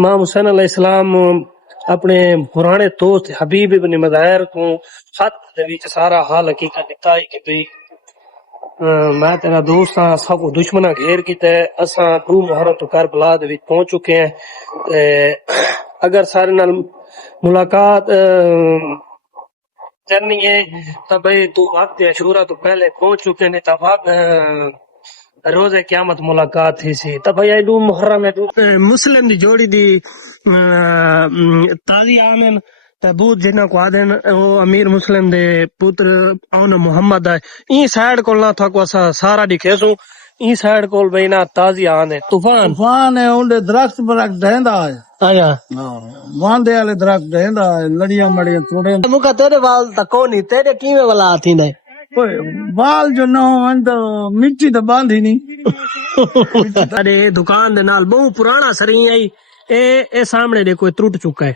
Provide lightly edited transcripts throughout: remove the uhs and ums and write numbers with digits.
امام حسین علیہ السلام اپنے پرانے دوست حبیب ابن مظاہر کو خط دے وچ سارا حال حقیقت لکھا ہے کہ بھئی میں تیرا دوست ہاں، اساں کو دشمنا گھیر کیتا ہے، اساں 2 محرم تو کربلا دے وچ پہنچ چکے ہیں، اگر سارے نال ملاقات کرنی ہے تو بھئی تو وقت عاشورہ تو پہلے پہنچ چکے نے، تو روز قیامت ملاقات تھی سی تو بھئی ایڈو محرم ہے مسلم دی جوڑی دی تازی آمن تبوت جنہ کو آدن وہ امیر مسلم دے پتر اون محمد ہے این سائیڈ کول نہ تھا کو سارا دکھے سو این سائیڈ کول بھئی نا تازی آن ہے طوفان ہے اونڈے درخت برخت ڈہندا ہے آیا واندے والے درخت ڈہندا ہے لڑیاں مڑیاں توڑے مکا تیرے وال تا کونی تیرے کیویں والا تھی نے بال جو نہ ہون تو مٹی تو باندھی نہیں ارے دکان دے نال بہت پرانا سری آئی اے سامنے دے کوئی ٹوٹ چکا ہے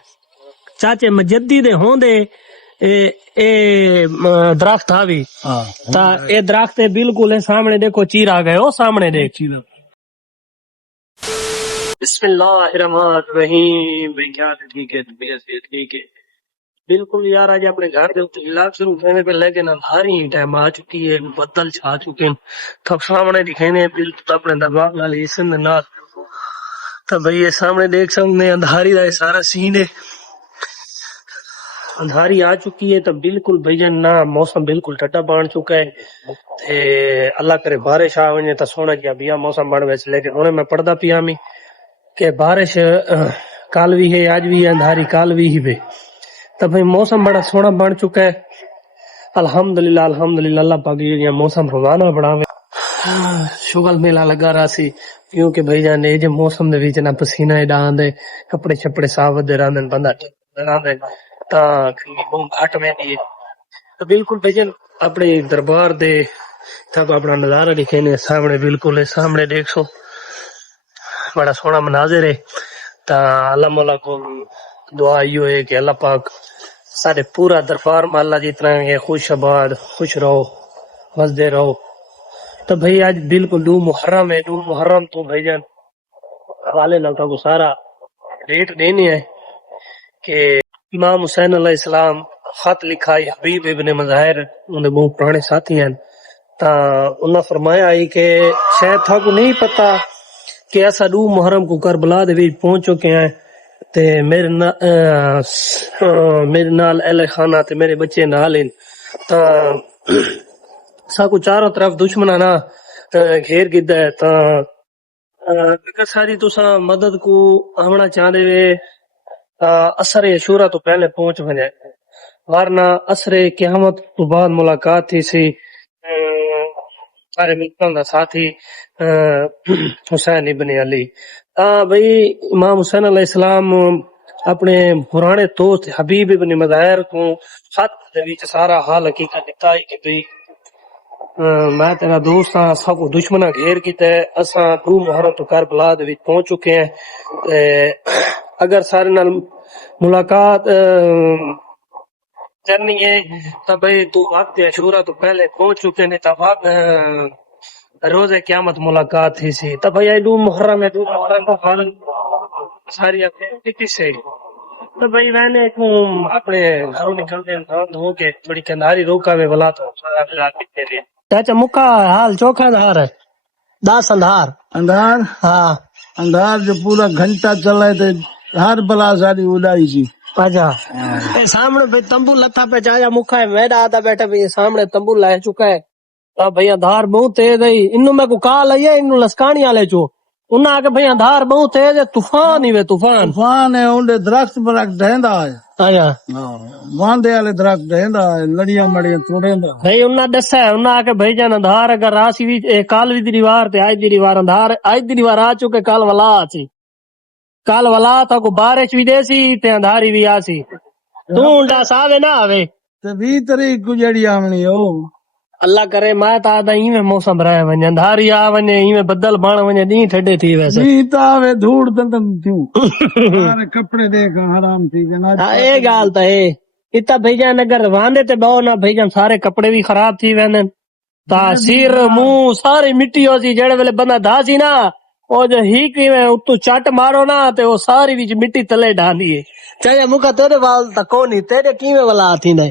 چاچے مجدی دے ہوندے اے درخت آوی تا اے درخت بالکل سامنے دیکھو چیر آ گئے او سامنے دیکھ بسم اللہ الرحمن الرحیم بھئی کیا ٹھیک ہے طبیعت ٹھیک ہے بالکل یار آج اپنے گھر کے علاج شروع کرنے پہ لیکن ہاری ٹائم آ چکی ہے بدل چھا چکے ہیں تب سامنے دکھینے بالکل اپنے دربار والی اسم نال تو بھئی یہ سامنے دیکھ سکتے اندھاری دا سارا سین ہے اندھاری آ چکی ہے تو بالکل بھجن نہ موسم بالکل ٹھڈا بن چکا ہے تے اللہ کرے بارش آ ونجے تو سونا کیا بیا موسم بن ویسے لیکن انہیں میں پڑھدا پیا می کہ بارش کل بھی ہے آج بھی ہے اندھاری کل بھی ہی بے تو بھئی موسم بڑا سونا بن چکا ہے الحمدللہ اللہ پاک یہ موسم روزانہ بڑھاوے شغل میلہ لگا رہا سی کیونکہ بھئی جان یہ جو موسم دے وچ نہ پسینہ ایڈا آندے کپڑے چھپڑے صاف دے رہندے بندہ رہندے تا بہت گھٹ میں نہیں تو بالکل بھئی جان اپنے دربار دے تک اپنا نظارہ دکھینے سامنے بالکل سامنے دیکھ سو بڑا سونا مناظر ہے تا اللہ مولا کو دعا یہ ہے کہ اللہ پاک سارے پورا دربار محلہ جتنا ہے خوش آباد خوش رہو وسدے رہو تو بھئی آج بالکل 2 محرم ہے 2 محرم تو بھائی جان حوالے نال کو سارا ریٹ دینے ہے کہ امام حسین علیہ السلام خط لکھا ہے حبیب ابن مظاہر انہیں بہت پرانے ساتھی ہیں تا انہوں نے فرمایا ہے کہ شاید تھا کو نہیں پتا کہ ایسا 2 محرم کو کربلا دے وچ پہنچ چکے ہیں تے میرے نال اہل خانہ تے میرے بچے نال ہیں تا سا کو چاروں طرف دشمناں نہ گھیر گدا ہے تا اگر ساری تساں مدد کو آمنا چاہندے وے اثر عاشورہ تو پہلے پہنچ ونے ورنہ اثر قیامت تو بعد ملاقات تھی سی سارے ملکوں دا ساتھی حسین ابن علی بھئی امام حسین علیہ السلام اپنے پرانے دوست حبیب ابن مظاہر کو خط دے وچ سارا حال حقیقت لکھا ہے کہ بھئی میں تیرا دوست ہاں اساں کو دشمنا گھیر کیتا ہے اساں 2 محرم تو کربلا دے وچ پہنچ چکے ہیں اگر سارے نال ملاقات کرنی ہے تو بھئی تو وقت عاشورہ تو پہلے پہنچ چکے نے تو روز قیامت ملاقات تھی سی تو بھئی 2 محرم ہے 2 محرم کا حال ساری اپنی سے تو بھئی میں نے اپنے گھروں نکلتے انسان ہو کے تھوڑی کناری روکا میں بلا تو چاچا مکہ حال چوکھا اندھار ہے 10 اندھار اندھار ہاں اندھار جو پورا گھنٹہ چلا ہے تو ہر بلا ساری اڑائی سی اچھا سامنے بھئی تمبو لتا پہ چایا مکھا ہے میڈا آتا بیٹھا بھی سامنے تمبو لے چکا ہے بھئی اندھار بہت تیز ہے انہوں میں کو کال آئی ہے انہوں لسکانی آلے چو انہوں آگے بھئی اندھار بہت تیز ہے طوفان ہی وے طوفان ہے اونڈے درخت برخت ڈہندا ہے آیا واندے والے درخت ڈہندا ہے لڑیاں مڑیاں توڑیندا بھئی انہوں دسا ہے انہوں آگے بھئی جان اندھار اگر راسی بھی کال بھی دی دیوار تے آج دی دیوار اندھار آج دی دیوار آ چکے کال ولا آچی کال ولا تھا کو بارش بھی دے سی تے اندھاری بھی آسی تو انڈا ساوے نہ آوے تے 20 تاریخ کو جڑی آونی او اللہ کرے میں تا دا ایویں موسم رہے ونجے اندھاری آ ونجے ایویں بدل بن ونجے دین ٹھڈے تھی ویسے تا آوے دھوڑ تن تھیوں سارے کپڑے دیکھ حرام تھی جناب ہاں اے گال تا اے اتا بھئی جان اگر واندے تے بہو نہ بھئی جان سارے کپڑے بھی خراب تھی ویندن تا سیر منہ ساری مٹی ہو سی جڑے ویلے بندہ دھا سی نا ਉਹ ਜੇ ਹੀ ਕਿਵੇਂ ਉੱਤੋਂ ਚੱਟ ਮਾਰੋ ਨਾ ਤੇ ਉਹ ਸਾਰੀ ਵਿੱਚ ਮਿੱਟੀ ਥੱਲੇ ਡਾਂਦੀ ਹੈ ਚਾਹੇ ਮੁਕਾ ਤੇਰੇ ਵਾਲ ਤਾਂ ਕੋਨੀ ਤੇਰੇ ਕਿਵੇਂ ਵਾਲਾ ਥੀਂਦਾ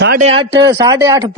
8:30 8:30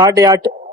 8:30